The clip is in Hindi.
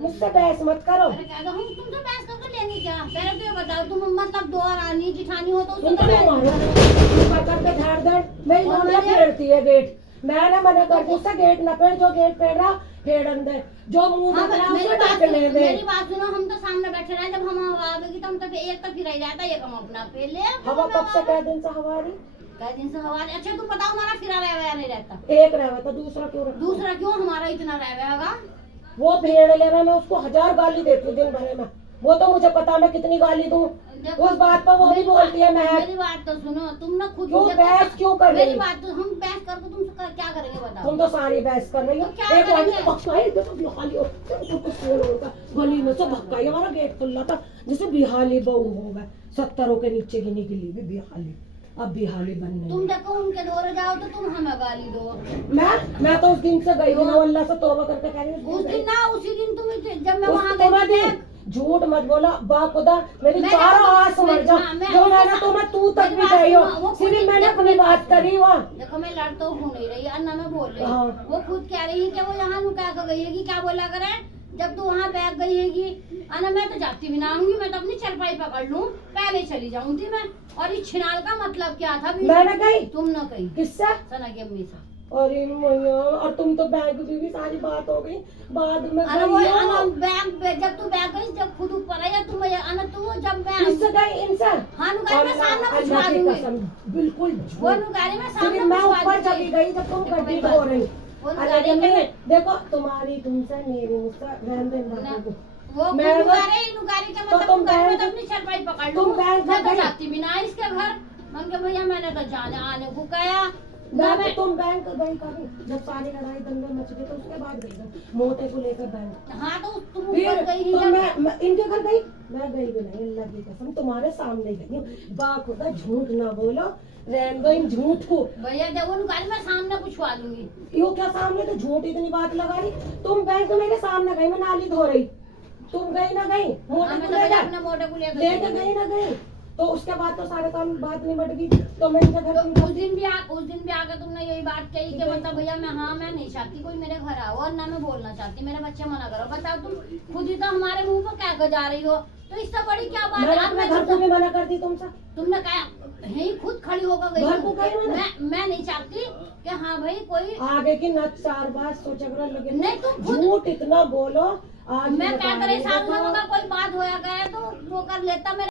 मुझसे बहस मत करो। अरे कह दो, हम तुमसे बहस करके लेंगे क्या? पहले तो ये बताओ, तुम मतलब दो रानी जिठानी हो तो तुम उससे तो मारो करके झाड़ दे। मेरी नौनिया फेरती है गेट, मैंने मना कर दिया उससे गेट न फेर, जो गेट फेर रहा फेर अंदर, जो मुंह हाँ, दिख रहा है मेरी उसे बात ढक ले दे। मेरी बात सुनो, हम तो सामने बैठे रहे, जब हम हवा आवेगी तो हम तो एक तो फिर ही जाता, एक हम अपना पे ले। हवा कब से कह दिन से हवा रही? कई दिन से हवा। अच्छा तुम बताओ, हमारा फिरा रहा नहीं रहता? एक रहा तो दूसरा क्यों रखा? दूसरा क्यों हमारा इतना रहेगा? वो भेड़ ले रहा, मैं उसको 1000 गाली देती हूँ दिन भर में, वो तो मुझे पता मैं कितनी गाली दूँ उस बात पर, वो भी बोलती है मैं। मेरी बात तो सुनो, तुम ना खुद क्यों बहस क्यों कर रही? मेरी बात तो, हम बहस करके तुम क्या करेंगे बताओ? तुम तो सारी बहस कर रही हो। तो क्या एक करेंगे? आदमी भक्काई देखो बिहाली हो, तुमको फोन होगा गली में से भक्काई, हमारा गेट खुला था जैसे बिहाली बहू हो गए, 70 के नीचे की निकली भी बिहाली, अब बिहाली बनने। तुम देखो उनके दौरे जाओ तो तुम हमें गाली दो। मैं तो उस दिन से गई हूँ, अल्लाह से तौबा करके कह रही हूँ उस दिन ना, उसी दिन तुम, जब मैं वहाँ गई थी, झूठ मत बोला बाखुदा, मेरी मैं चारों आस मर जा। जो मैंने तुम्हें तू तक भी गई हो, सिर्फ मैंने अपनी बात करी वहाँ। देखो मैं लड़ तो हो नहीं रही, अन्ना मैं बोल रही हाँ। हूँ। वो खुद कह रही है कि वो यहाँ नुका कर गई है कि क्या बोला करे, जब तू वहाँ बैठ गई है अन्ना मैं तो जाती भी ना आऊंगी, मैं तो अपनी चरपाई पकड़ लूँ, पहले चली जाऊंगी मैं। और ये छिनाल का मतलब क्या था? मैंने कही, तुम न कही। किससे? सना की अम्मी से। अरे मैया, और तुम तो बैग भी सारी बात हो गई बाद में। अरे वो बैग, जब तू बैग गई, जब खुद ऊपर आई तुम, अना तू जब मैं इससे गई इनसे। हाँ नुकारी मैं सामने पूछवा दूंगी, बिल्कुल वो नुकारी मैं सामने मैं पूछवा ऊपर चली गई जब तुम गड्डी धो रही। अरे देखो तुम्हारी तुमसे मेरी मुझसे रहने दे। वो मैं नुकारी के मतलब तुम मैं तो अपनी चरपाई पकड़ लूं, तुम बैंक मैं तो जाती भी ना इसके घर। मैं कहा भैया मैंने तो जाने आने को कहा मैं तुम बैंक गई कभी, जब सारी लड़ाई दंगे मच गई तो उसके बाद गई मोटे को लेकर बैंक। हाँ तो तुम फिर गई ही तो मैं इनके घर गई, मैं गई भी नहीं, अल्लाह की कसम तुम्हारे सामने गई हूँ। बाखुदा झूठ ना बोलो, रहने दो इन झूठ को। भैया जब वो नुकारी मैं सामने पूछवा दूंगी। यो क्या सामने, तो झूठ इतनी बात लगा रही। तुम बैंक मेरे सामने गई, मैं नाली धो रही, तुम गई ना गई मोटे को लेकर? अपने मोटे को लेकर गई ना गई, तो उसके बाद तो सारे काम बात निबट गई। तो मैं इनके घर उस दिन भी आकर तुमने यही बात कही कि मतलब भैया मैं नहीं चाहती कोई मेरे घर आओ, और ना मैं बोलना चाहती, मेरे बच्चे मना करो। बताओ तुम खुद ही तो हमारे मुंह पर क्या जा रही हो, तो इससे बड़ी क्या बात है? अपने घर को भी मना कर दी तुमसे, तुमने कहा यही खुद खड़ी होकर गई, मैं नहीं चाहती कि हाँ भाई कोई आगे की न 4 बार सोचा लगे। नहीं तुम झूठ इतना बोलो। आज मैं क्या करे, साथ में कोई बात होया गया तो वो कर लेता मेरा।